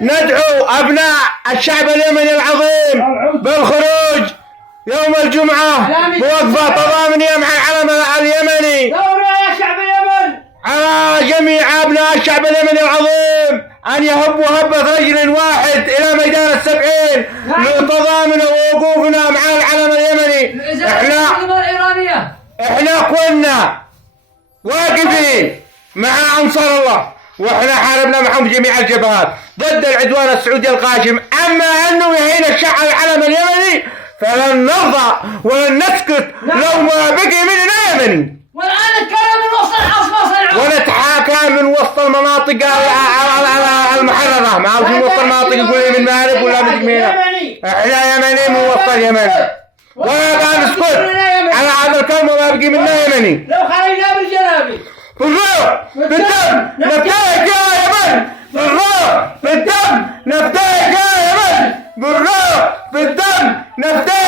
ندعو أبناء الشعب اليمني العظيم بالخروج يوم الجمعة بوقفة تضامنية مع العلم اليمني. ثورة يا شعب اليمن. على جميع أبناء الشعب اليمني العظيم أن يهبوا هبة رجل واحد إلى ميدان السبعين لتضامن ووقوفنا مع العلم اليمني. احنا كنا واقفين مع أنصار الله، واحنا حاربنا معهم جميع الجبهات ضد العدوان السعودي القاشم. أما أنه يهين الشعب العلم اليمني فلن نرضى ولن نسكت لو ما بقي مننا يمني. والآن نتكلم من وسط العاصمة ونتحاكى من وسط المناطق المحررة، ما هو من وسط المناطق يقول لي من مالك ولا من جميلة. احنا يمني من وسط اليمن، ولا نسكت على هذا الكلام وما بقي منا يمني. لو خرجنا بالجنابي بالروح بالدم نفتاك يا يمن، بالروح بالدم نفتاك يا يمن، بالروح بالدم نفتاك.